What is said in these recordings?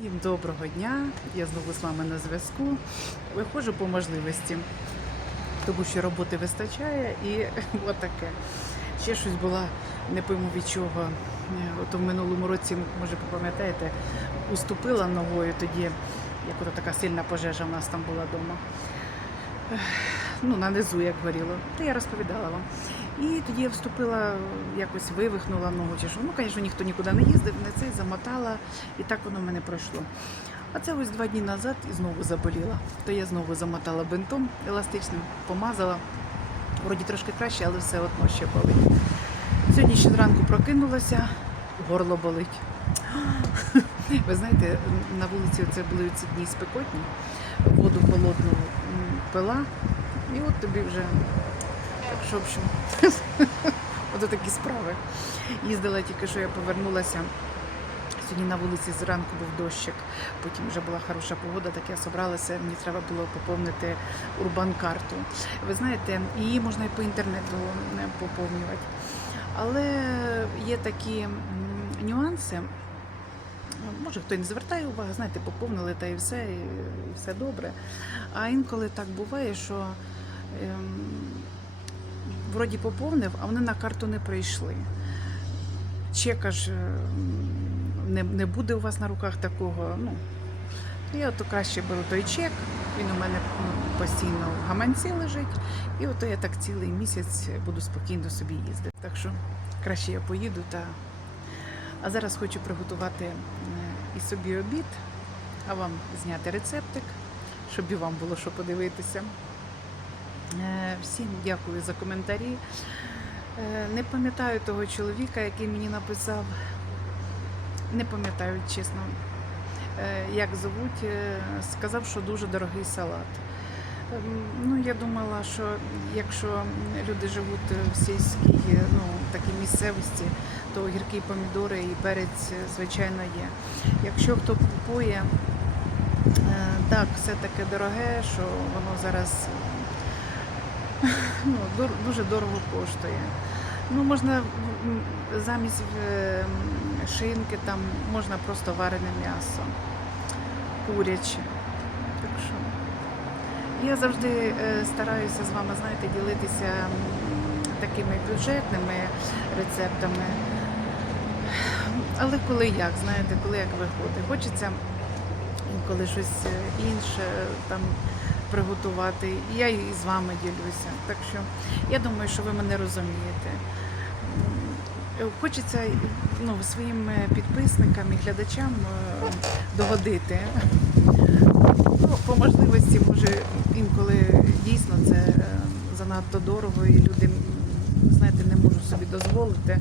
Всім доброго дня. Я знову з вами на зв'язку. Виходжу по можливості, тому що роботи вистачає і отаке. Ще щось була, не пойму від чого. Е, От в минулому році, може, пам'ятаєте, уступила ногою тоді, як ото така сильна пожежа в нас там була вдома. Ну, на низу як горіло. Та я розповідала вам. І тоді я вступила, якось вивихнула ногу чи що. Ну, звісно, ніхто нікуди не їздив, не цей замотала, і так воно в мене пройшло. А це ось два дні назад і знову заболіла. То я знову замотала бинтом еластичним, помазала. Вроді трошки краще, але все одно ще болить. Сьогодні ще зранку прокинулася, горло болить. Ви знаєте, на вулиці це були ці дні спекотні, воду холодну пила, і от тобі вже що, в общем, от такі справи. Їздила тільки що я повернулася. Сьогодні на вулиці зранку був дощик, потім вже була хороша погода, так я собралася, мені треба було поповнити урбан-карту. Ви знаєте, її можна і по інтернету е, поповнювати. Але є такі нюанси. Може, хто не звертає уваги, знаєте, поповнили та і все, і все добре. А інколи так буває, що ем, вроді поповнив, а вони на карту не прийшли. Чека ж ем, не, не буде у вас на руках такого. Ну, я то краще беру той чек, він у мене ну, постійно в гаманці лежить, і ото я так цілий місяць буду спокійно собі їздити. Так що краще я поїду та. А зараз хочу приготувати е, і собі обід, а вам зняти рецептик, щоб і вам було що подивитися. Е, Всім дякую за коментарі. Е, Не пам'ятаю того чоловіка, який мені написав. Не пам'ятаю, чесно, е, як звуть. Сказав, що дуже дорогий салат. Ем, Ну, я думала, що якщо люди живуть в сільській ну, такій місцевості, то огірки, помідори і перець, звичайно, є. Якщо хто купує, так, все таке дороге, що воно зараз ну, дуже дорого коштує. Ну, можна замість е, шинки там можна просто варене м'ясо, куряче. Так що я завжди е, стараюся з вами, знаєте, ділитися такими бюджетними рецептами. Але коли як, знаєте, коли як виходить. Хочеться інколи щось е, інше там приготувати. Я і з вами ділюся. Так що я думаю, що ви мене розумієте. Хочеться ну, своїм е, підписникам і глядачам е, догодити. Ну, по можливості, може, інколи дійсно це е, занадто дорого, і люди, знаєте, не можуть собі дозволити.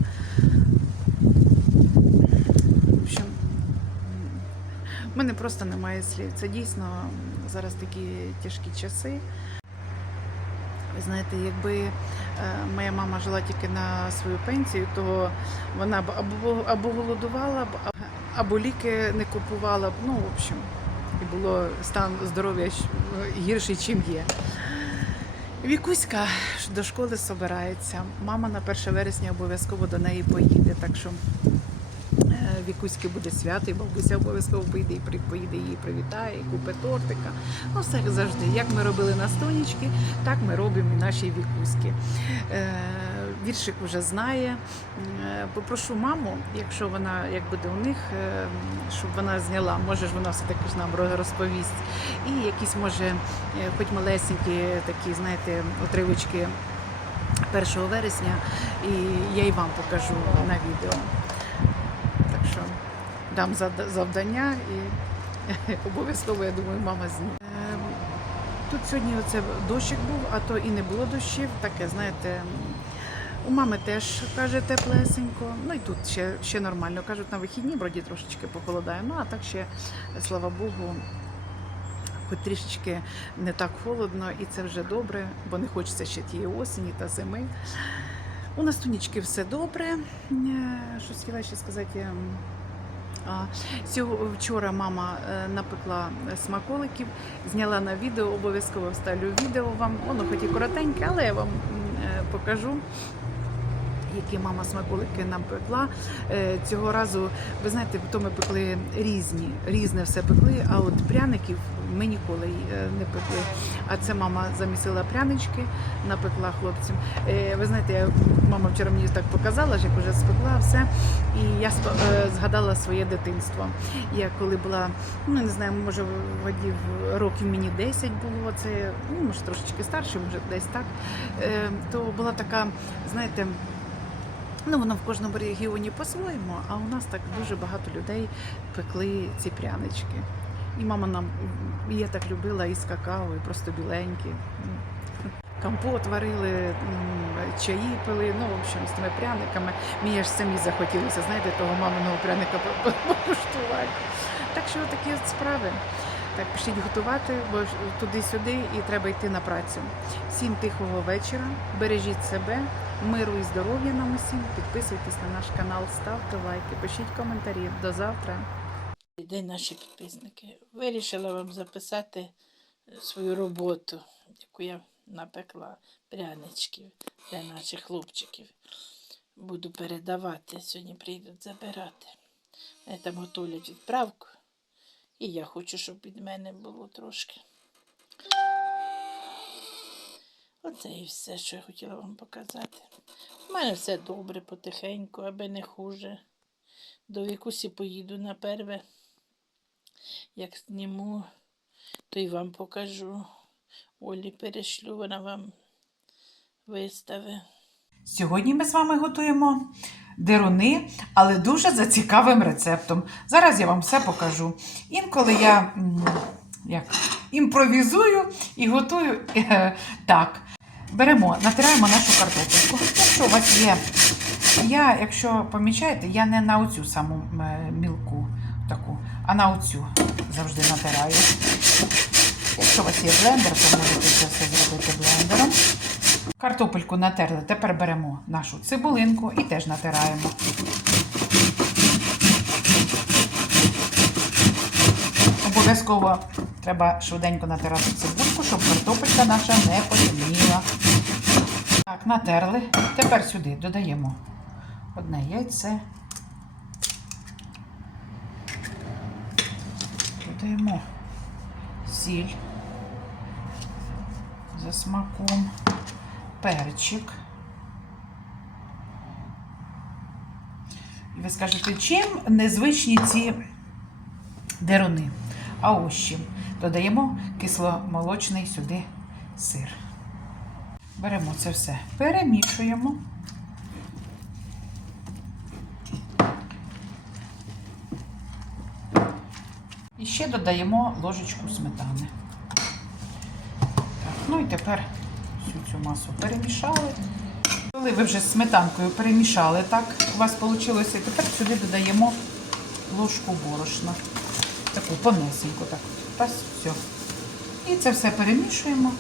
В общем, в мене просто немає слів. Це дійсно зараз такі тяжкі часи. Ви знаєте, якби е, моя мама жила тільки на свою пенсію, то вона б або, або голодувала б, або ліки не купувала б. Ну, в общем, і було стан здоров'я гірший, чим є. Вікуська до школи собирається. Мама на 1 вересня обов'язково до неї поїде. Так що Вікуськи буде свято, і бабуся обов'язково поїде і поїде її привітає, і купить тортика. Ну, все завжди. Як ми робили на стонічки, так ми робимо і наші вікуськи. Е, Віршик вже знає. Е, Попрошу маму, якщо вона як буде у них, е, щоб вона зняла, може ж вона все-таки ж нам розповість. І якісь, може, е, хоч малесенькі такі, знаєте, отривочки 1 вересня, і я і вам покажу на відео. Дам завдання і обов'язково, я думаю, мама зніме. Ем, Тут сьогодні оце дощик був, а то і не було дощів. Таке, знаєте, у мами теж каже теплесенько. Ну і тут ще, ще нормально. Кажуть, на вихідні вроді трошечки похолодає. Ну а так ще, слава Богу, хоч трішечки не так холодно, і це вже добре, бо не хочеться ще тієї осені та зими. У нас тунічки все добре. Е, Щось хотіла ще сказати. А, цього Вчора мама е, напекла смаколиків, зняла на відео, обов'язково вставлю відео вам. Воно хоч і коротеньке, але я вам е, покажу, які мама смаколики нам пекла. Е, Цього разу, ви знаєте, то ми пекли різні, різне все пекли, а от пряників ми ніколи е, не пекли. А це мама замісила прянички, напекла хлопцям. Е, Ви знаєте, мама вчора мені так показала, як вже спекла все. І я е, згадала своє дитинство. Я коли була, ну не знаю, може водів років мені 10 було, це ну, може трошечки старше, може десь так. То була така, знаєте. Ну, воно в кожному регіоні по-своєму, а у нас так дуже багато людей пекли ці прянички. І мама нам, я так любила і з какао, і просто біленькі. Компот варили, чаї пили, ну, в общем, з тими пряниками. Мені аж самі захотілося, знаєте, того маминого пряника по- по- покуштувати. Так що такі справи. Так, пішіть готувати, бо туди-сюди і треба йти на працю. Всім тихого вечора, бережіть себе, миру і здоров'я нам усім. Підписуйтесь на наш канал, ставте лайки, пишіть коментарі. До завтра. Де наші підписники? Вирішила вам записати е, свою роботу, яку я напекла пряничків для наших хлопчиків. Буду передавати. Сьогодні прийдуть забирати. Вони там готують відправку. І я хочу, щоб від мене було трошки. Оце і все, що я хотіла вам показати. У мене все добре, потихеньку, аби не хуже. До вікусі поїду на перве. Як зніму, то й вам покажу. Олі перешлю, вона вам виставить. Сьогодні ми з вами готуємо деруни, але дуже за цікавим рецептом. Зараз я вам все покажу. Інколи я як, імпровізую і готую е, так. Беремо, натираємо нашу картопельку. Якщо у вас є, я, якщо помічаєте, я не на оцю саму е, мілку а на оцю завжди натираю. Якщо у вас є блендер, то можете це все зробити блендером. Картопельку натерли. Тепер беремо нашу цибулинку і теж натираємо. Обов'язково треба швиденько натирати цибульку, щоб картопелька наша не потемніла. Так, натерли. Тепер сюди додаємо одне яйце. Додаємо сіль за смаком перчик. І ви скажете, чим незвичні ці деруни? А ось чим. Додаємо кисломолочний сюди сир. Беремо це все, перемішуємо. Ще додаємо ложечку сметани. Так, ну і тепер всю цю масу перемішали. Коли ви вже з сметанкою перемішали, так у вас вийшло, і тепер сюди додаємо ложку борошна. Таку понесеньку, так. Раз, все. І це все перемішуємо.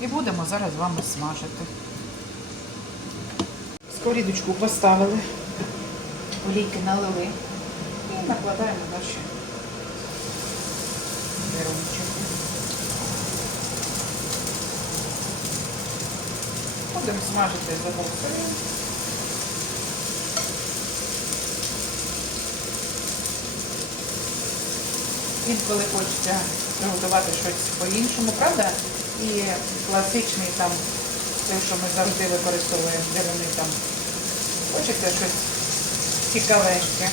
І будемо зараз з вами смажити. Сковорідочку поставили, олійки налили і накладаємо наші виробнички. Будемо смажити з обох сторін. Інколи хочеться приготувати щось по-іншому, правда? І класичний там, те, що ми завжди використовуємо, де вони там. Хочеться щось цікавеньке.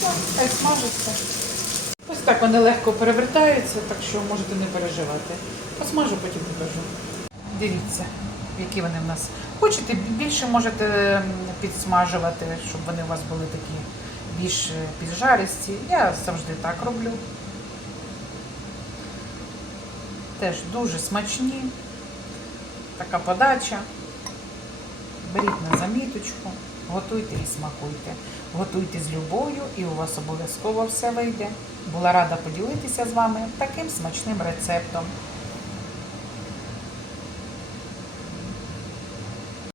Все, смажиться. Ось так вони легко перевертаються, так що можете не переживати. Посмажу, потім покажу. Дивіться, які вони в нас. Хочете більше можете підсмажувати, щоб вони у вас були такі більш е, піджаристі. Я завжди так роблю. Теж дуже смачні. Така подача. Беріть на заміточку, готуйте і смакуйте. Готуйте з любов'ю і у вас обов'язково все вийде. Була рада поділитися з вами таким смачним рецептом.